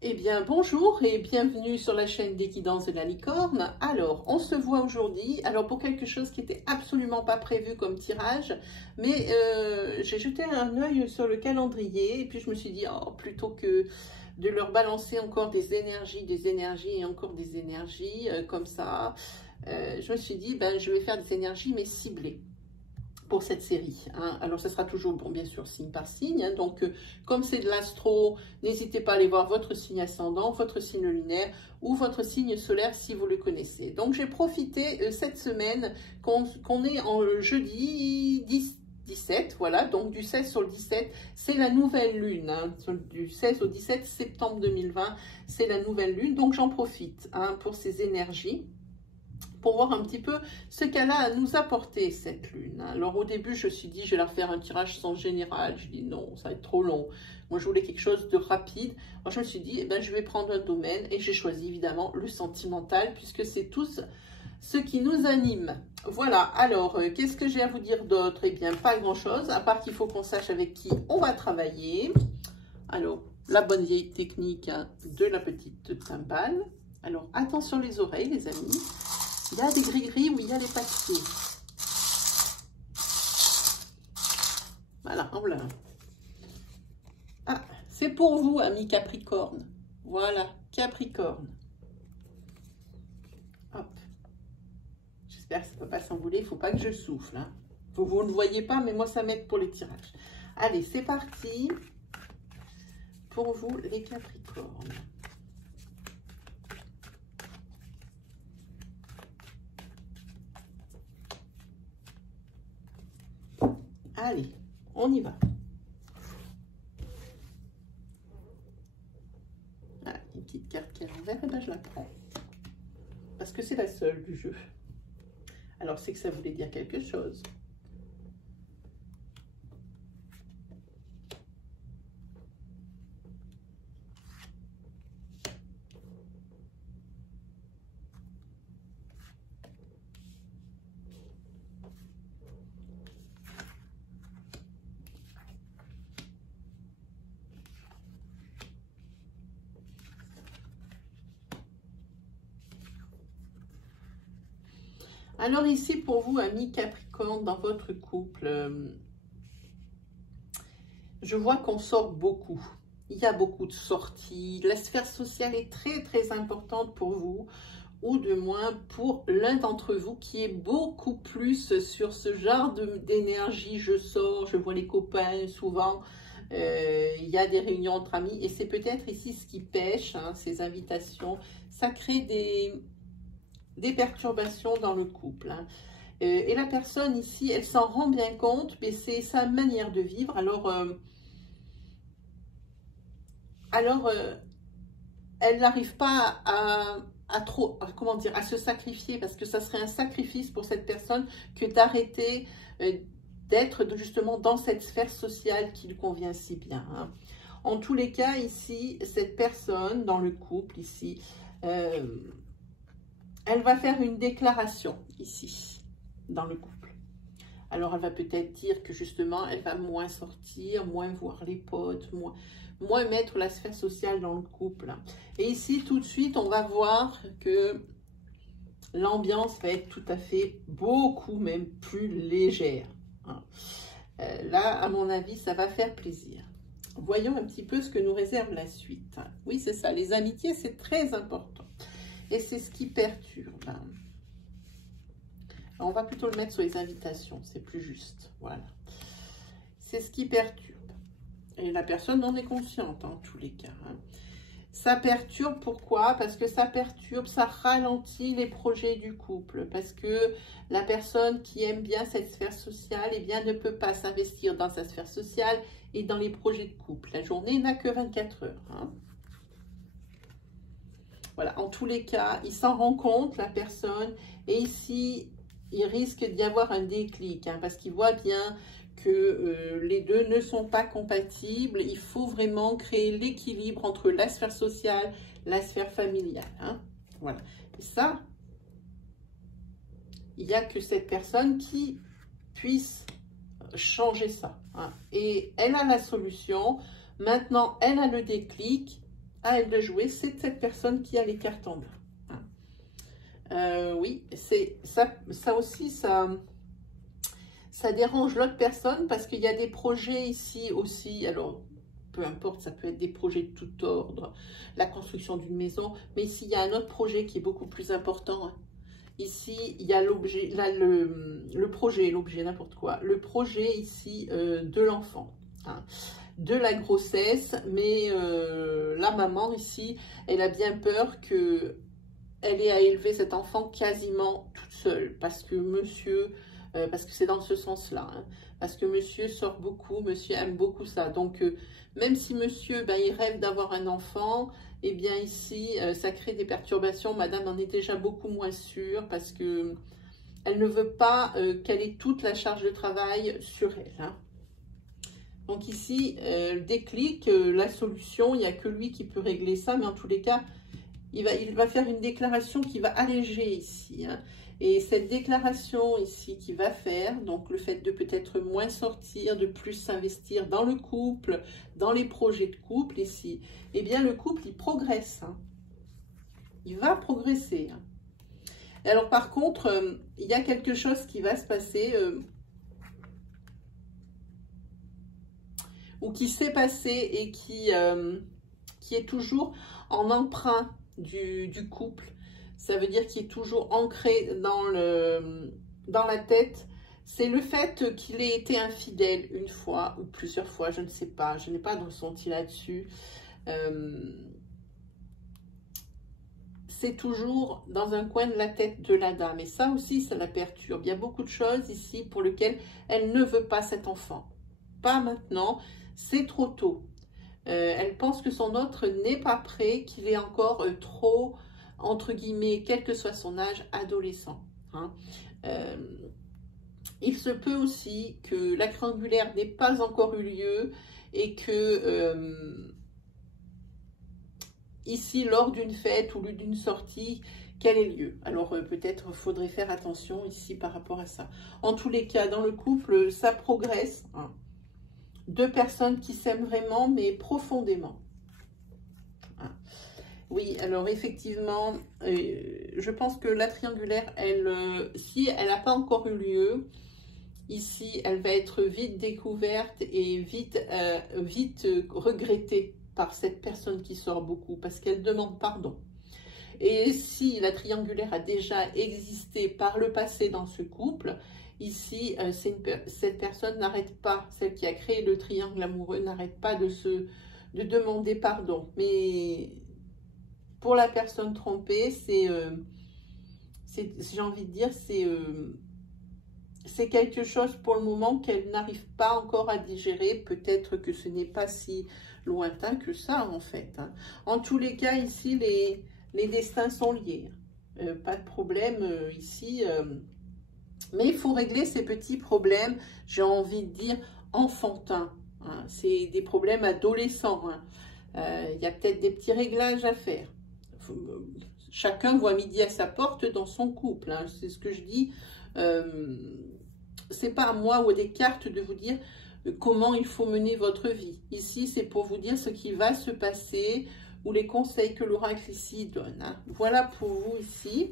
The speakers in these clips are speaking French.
Eh bien, bonjour et bienvenue sur la chaîne des guidances de la licorne. Alors, on se voit aujourd'hui, pour quelque chose qui n'était absolument pas prévu comme tirage, mais j'ai jeté un œil sur le calendrier et puis je me suis dit, oh, plutôt que de leur balancer encore des énergies et encore des énergies comme ça, je me suis dit, je vais faire des énergies mais ciblées pour cette série. Alors, ce sera toujours, bon, bien sûr, signe par signe. Donc, comme c'est de l'astro, n'hésitez pas à aller voir votre signe ascendant, votre signe lunaire ou votre signe solaire si vous le connaissez. Donc, j'ai profité cette semaine qu'on est en jeudi 17, voilà, donc du 16 sur le 17, c'est la nouvelle lune, du 16 au 17 septembre 2020, c'est la nouvelle lune, donc j'en profite pour ces énergies, pour voir un petit peu ce qu'elle a à nous apporter, cette lune. Alors au début, je me suis dit, je vais leur faire un tirage sans général. Je dis non, ça va être trop long. Moi, je voulais quelque chose de rapide. Alors je me suis dit, je vais prendre un domaine et j'ai choisi évidemment le sentimental, puisque c'est tout ce qui nous anime. Voilà, alors, qu'est-ce que j'ai à vous dire d'autre? Eh bien, pas grand-chose, à part qu'il faut qu'on sache avec qui on va travailler. Alors, la bonne vieille technique de la petite timbale. Alors, attention les oreilles, les amis. Il y a des gris-gris où il y a les papiers. Voilà, voilà. Ah, c'est pour vous, amis Capricorne. Voilà, Capricorne. Hop. J'espère que ça ne va pas s'envoler. Il ne faut pas que je souffle. Vous ne voyez pas, mais moi, ça m'aide pour les tirages. Allez, c'est parti. Pour vous, les Capricornes. Allez, on y va. Ah, une petite carte qui est à l'envers, et je la prends. Parce que c'est la seule du jeu. Alors, c'est que ça voulait dire quelque chose. Alors ici, pour vous, amis Capricorne, dans votre couple, je vois qu'on sort beaucoup. Il y a beaucoup de sorties. La sphère sociale est très, très importante pour vous, ou de moins pour l'un d'entre vous qui est beaucoup plus sur ce genre d'énergie. Je sors, je vois les copains souvent. Il y a des réunions entre amis et c'est peut-être ici ce qui pêche, ces invitations. Ça crée des perturbations dans le couple. Et la personne ici, elle s'en rend bien compte, mais c'est sa manière de vivre. Alors elle n'arrive pas à se sacrifier, parce que ça serait un sacrifice pour cette personne que d'arrêter d'être justement dans cette sphère sociale qui lui convient si bien. En tous les cas, ici, cette personne dans le couple, ici, elle va faire une déclaration ici, dans le couple. Alors, elle va peut-être dire que justement, elle va moins sortir, moins voir les potes, moins mettre la sphère sociale dans le couple. Et ici, tout de suite, on va voir que l'ambiance va être tout à fait beaucoup même plus légère. Là, à mon avis, ça va faire plaisir. Voyons un petit peu ce que nous réserve la suite. Oui, c'est ça, les amitiés, c'est très important. Et c'est ce qui perturbe. On va plutôt le mettre sur les invitations, c'est plus juste. Voilà. C'est ce qui perturbe. Et la personne en est consciente, en tous les cas. Ça perturbe, pourquoi? Parce que ça perturbe, ça ralentit les projets du couple. Parce que la personne qui aime bien cette sphère sociale, eh bien, ne peut pas s'investir dans sa sphère sociale et dans les projets de couple. La journée n'a que 24 heures. Voilà, en tous les cas, il s'en rend compte, la personne, et ici, il risque d'y avoir un déclic, parce qu'il voit bien que les deux ne sont pas compatibles. Il faut vraiment créer l'équilibre entre la sphère sociale, la sphère familiale. Voilà, et ça, il n'y a que cette personne qui puisse changer ça. Et elle a la solution, maintenant, elle a le déclic. à elle de jouer, c'est cette personne qui a les cartes en main. Oui, c'est ça aussi, ça dérange l'autre personne parce qu'il y a des projets ici aussi. Alors, peu importe, ça peut être des projets de tout ordre, la construction d'une maison, mais ici, il y a un autre projet qui est beaucoup plus important. Ici, il y a l'objet, là, le projet, l'objet, n'importe quoi. Le projet ici de l'enfant, hein, de la grossesse, mais la maman ici, elle a bien peur que elle ait à élever cet enfant quasiment toute seule, parce que monsieur, parce que c'est dans ce sens-là, hein, parce que monsieur sort beaucoup, monsieur aime beaucoup ça. Donc, même si monsieur, ben, il rêve d'avoir un enfant, eh bien ici, ça crée des perturbations. Madame en est déjà beaucoup moins sûre parce que elle ne veut pas qu'elle ait toute la charge de travail sur elle. Hein. Donc ici, le déclic, la solution, il n'y a que lui qui peut régler ça, mais en tous les cas, il va faire une déclaration qui va alléger ici. Hein. Et cette déclaration ici qu'il va faire, donc le fait de peut-être moins sortir, de plus s'investir dans le couple, dans les projets de couple ici, eh bien le couple, il progresse. Hein. Il va progresser. Hein. Alors par contre, il y a quelque chose qui va se passer, ou qui s'est passé et qui est toujours en emprunt du couple. Ça veut dire qu'il est toujours ancré dans la tête. C'est le fait qu'il ait été infidèle une fois ou plusieurs fois, je ne sais pas. Je n'ai pas de ressenti là-dessus. C'est toujours dans un coin de la tête de la dame. Et ça aussi, ça la perturbe. Il y a beaucoup de choses ici pour lesquelles elle ne veut pas cet enfant. Pas maintenant, c'est trop tôt. Elle pense que son autre n'est pas prêt, qu'il est encore trop, entre guillemets, quel que soit son âge, adolescent. Hein. Il se peut aussi que la triangulaire n'ait pas encore eu lieu et que ici, lors d'une fête ou d'une sortie, qu'elle ait lieu. Alors peut-être faudrait faire attention ici par rapport à ça. En tous les cas, dans le couple, ça progresse. Hein. Deux personnes qui s'aiment vraiment, mais profondément. Hein. Oui, alors effectivement, je pense que la triangulaire, si elle n'a pas encore eu lieu, ici, elle va être vite découverte et vite regrettée par cette personne qui sort beaucoup, parce qu'elle demande pardon. Et si la triangulaire a déjà existé par le passé dans ce couple, ici, cette personne n'arrête pas, celle qui a créé le triangle amoureux, n'arrête pas de demander pardon. Mais pour la personne trompée, j'ai envie de dire, c'est quelque chose pour le moment qu'elle n'arrive pas encore à digérer. Peut-être que ce n'est pas si lointain que ça, en fait. Hein. En tous les cas, ici, les destins sont liés. Pas de problème ici. Mais il faut régler ces petits problèmes, j'ai envie de dire, enfantins. Hein. C'est des problèmes adolescents. Hein. Y a peut-être des petits réglages à faire. Chacun voit midi à sa porte dans son couple. Hein. C'est ce que je dis. C'est pas à moi ou à des cartes de vous dire comment il faut mener votre vie. Ici, c'est pour vous dire ce qui va se passer ou les conseils que l'oracle ici donne. Hein. Voilà pour vous ici.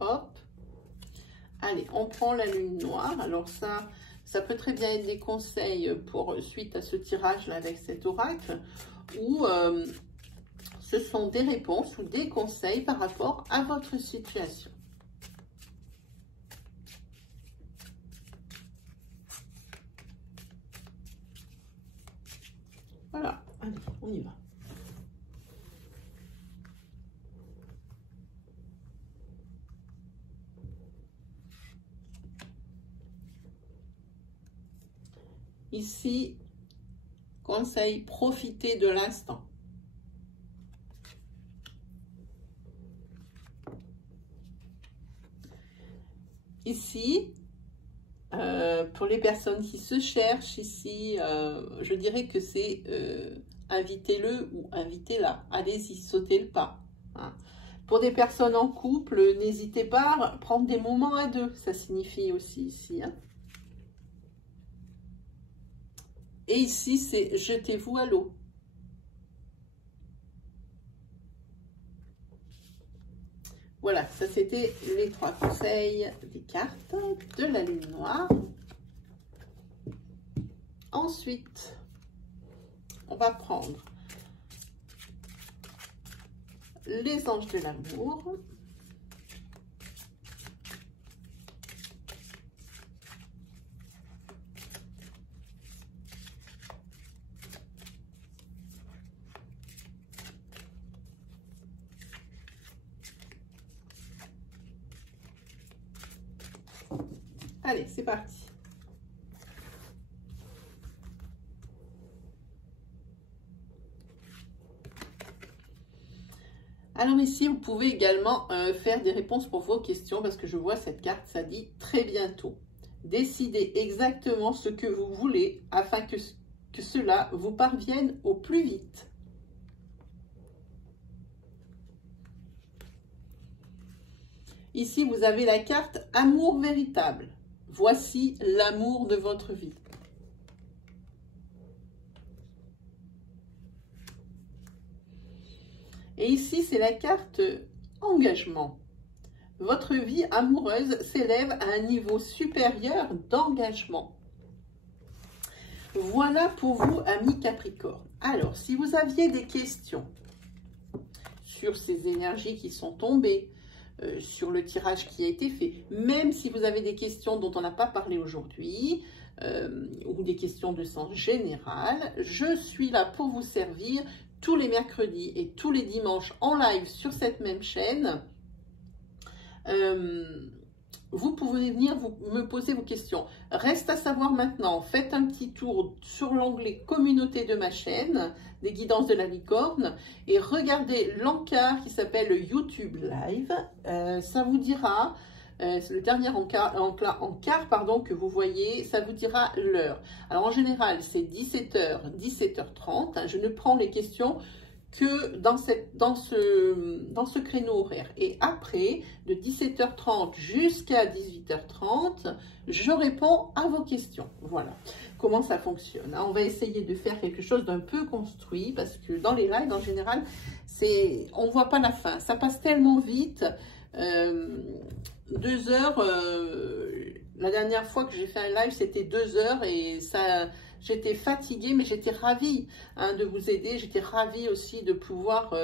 Hop. Allez, on prend la lune noire. Alors ça peut très bien être des conseils suite à ce tirage-là avec cet oracle, ou ce sont des réponses ou des conseils par rapport à votre situation. Voilà, allez, on y va. Ici, conseil, profitez de l'instant. Ici, pour les personnes qui se cherchent ici, je dirais que c'est invitez-le ou invitez-la. Allez-y, sautez le pas. Hein. Pour des personnes en couple, n'hésitez pas à prendre des moments à deux. Ça signifie aussi ici. Hein. Et ici, c'est jetez-vous à l'eau. Voilà, ça c'était les 3 conseils des cartes de la lune noire. Ensuite, on va prendre les anges de l'amour. Allez, c'est parti. Alors ici, vous pouvez également faire des réponses pour vos questions parce que je vois cette carte, ça dit très bientôt. Décidez exactement ce que vous voulez afin que cela vous parvienne au plus vite. Ici, vous avez la carte Amour véritable. Voici l'amour de votre vie. Et ici, c'est la carte Engagement. Votre vie amoureuse s'élève à un niveau supérieur d'engagement. Voilà pour vous, amis Capricorne. Alors, si vous aviez des questions sur ces énergies qui sont tombées, sur le tirage qui a été fait, même si vous avez des questions dont on n'a pas parlé aujourd'hui, ou des questions de sens général, je suis là pour vous servir tous les mercredis et tous les dimanches en live sur cette même chaîne. Vous pouvez venir me poser vos questions. Reste à savoir maintenant, faites un petit tour sur l'onglet communauté de ma chaîne, des guidances de la licorne, et regardez l'encart qui s'appelle YouTube Live. Ça vous dira, le dernier encart que vous voyez, ça vous dira l'heure. Alors en général, c'est 17h, 17h30. Hein, je ne prends les questions que dans ce créneau horaire. Et après, de 17h30 jusqu'à 18h30, je réponds à vos questions. Voilà comment ça fonctionne. On va essayer de faire quelque chose d'un peu construit parce que dans les lives, en général, on ne voit pas la fin. Ça passe tellement vite. 2 heures, la dernière fois que j'ai fait un live, c'était 2 heures et ça... J'étais fatiguée, mais j'étais ravie de vous aider. J'étais ravie aussi de pouvoir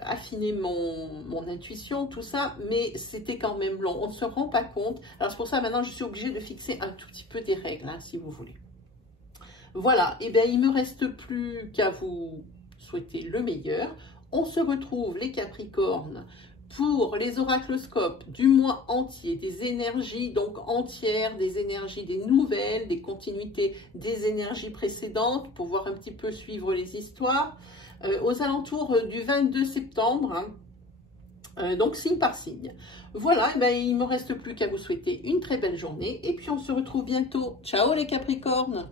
affiner mon intuition, tout ça. Mais c'était quand même long. On ne se rend pas compte. Alors, c'est pour ça, maintenant, je suis obligée de fixer un tout petit peu des règles, hein, si vous voulez. Voilà. Et bien, il ne me reste plus qu'à vous souhaiter le meilleur. On se retrouve, les Capricornes, pour les oracloscopes du mois entier, des énergies donc entières, des énergies des nouvelles, des continuités des énergies précédentes, pour voir un petit peu suivre les histoires, aux alentours du 22 septembre, hein, donc signe par signe. Voilà, et ben, il ne me reste plus qu'à vous souhaiter une très belle journée, et puis on se retrouve bientôt. Ciao les Capricornes!